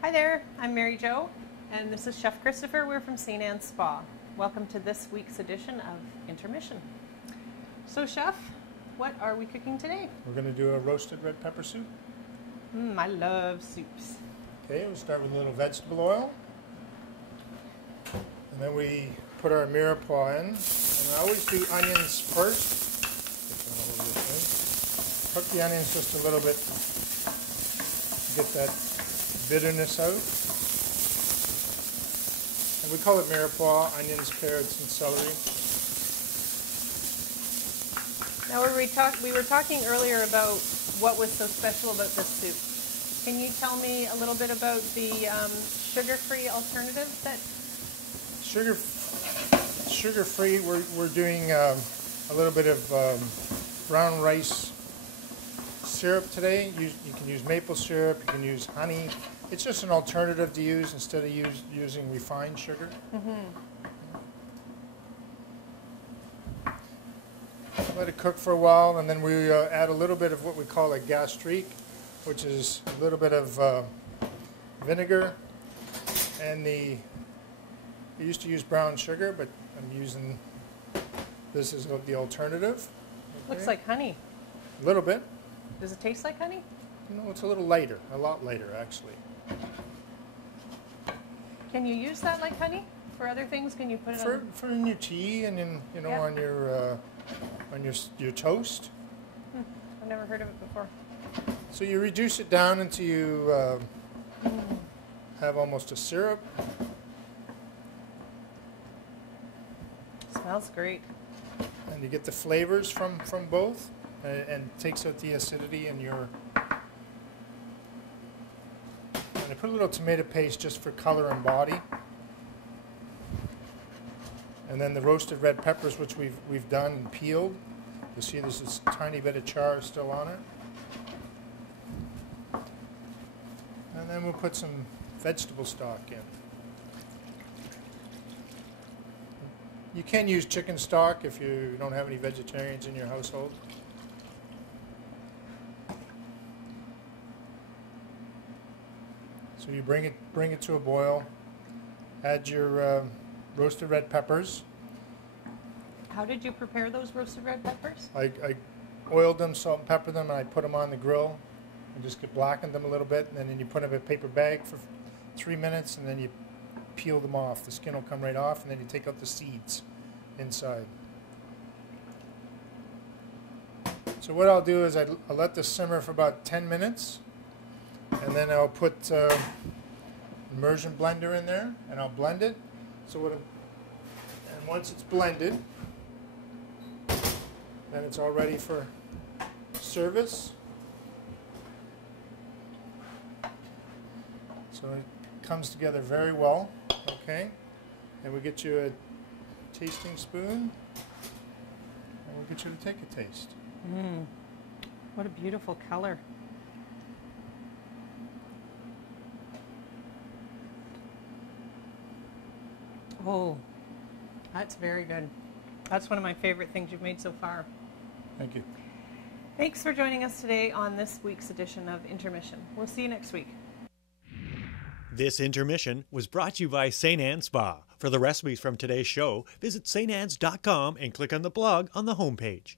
Hi there, I'm Mary Jo, and this is Chef Christopher. We're from St. Anne's Spa. Welcome to this week's edition of Intermission. So Chef, what are we cooking today? We're going to do a roasted red pepper soup. I love soups. Okay, we'll start with a little vegetable oil. And then we put our mirepoix in. And I always do onions first. Cook the onions just a little bit to get that bitterness out. And we call it mirepoix, onions, carrots, and celery. Now we were talking earlier about what was so special about this soup. Can you tell me a little bit about the sugar-free alternative that? Sugar-free, we're doing a little bit of brown rice syrup today. You can use maple syrup, you can use honey. It's just an alternative to use instead of using refined sugar. Let it cook for a while, and then we add a little bit of what we call a gastrique, which is a little bit of vinegar. And I used to use brown sugar, but I'm using this as the alternative. Okay. Looks like honey. A little bit. Does it taste like honey? No, it's a little lighter, a lot lighter actually. Can you use that like honey for other things? Can you put it for in your tea and in on your toast? I've never heard of it before. So you reduce it down until you have almost a syrup. Smells great. And you get the flavors from both, and takes out the acidity in your. And I put a little tomato paste just for color and body. And then the roasted red peppers, which we've done and peeled. You see there's this tiny bit of char still on it. And then we'll put some vegetable stock in. You can use chicken stock if you don't have any vegetarians in your household. So you bring it to a boil. Add your roasted red peppers. How did you prepare those roasted red peppers? I oiled them, salt and pepper them, and I put them on the grill and just blackened them a little bit. And then you put them in a paper bag for 3 minutes, and then you peel them off. The skin will come right off, and then you take out the seeds inside. So what I'll do is I'll let this simmer for about 10 minutes, and then I'll put immersion blender in there, and I'll blend it. And once it's blended, then it's all ready for service. So it comes together very well, okay? And we'll get you a tasting spoon, and we'll get you to take a taste. What a beautiful color. Oh, that's very good. That's one of my favorite things you've made so far. Thank you. Thanks for joining us today on this week's edition of Intermission. We'll see you next week. This intermission was brought to you by St. Anne's Spa. For the recipes from today's show, visit stannns.com and click on the blog on the homepage.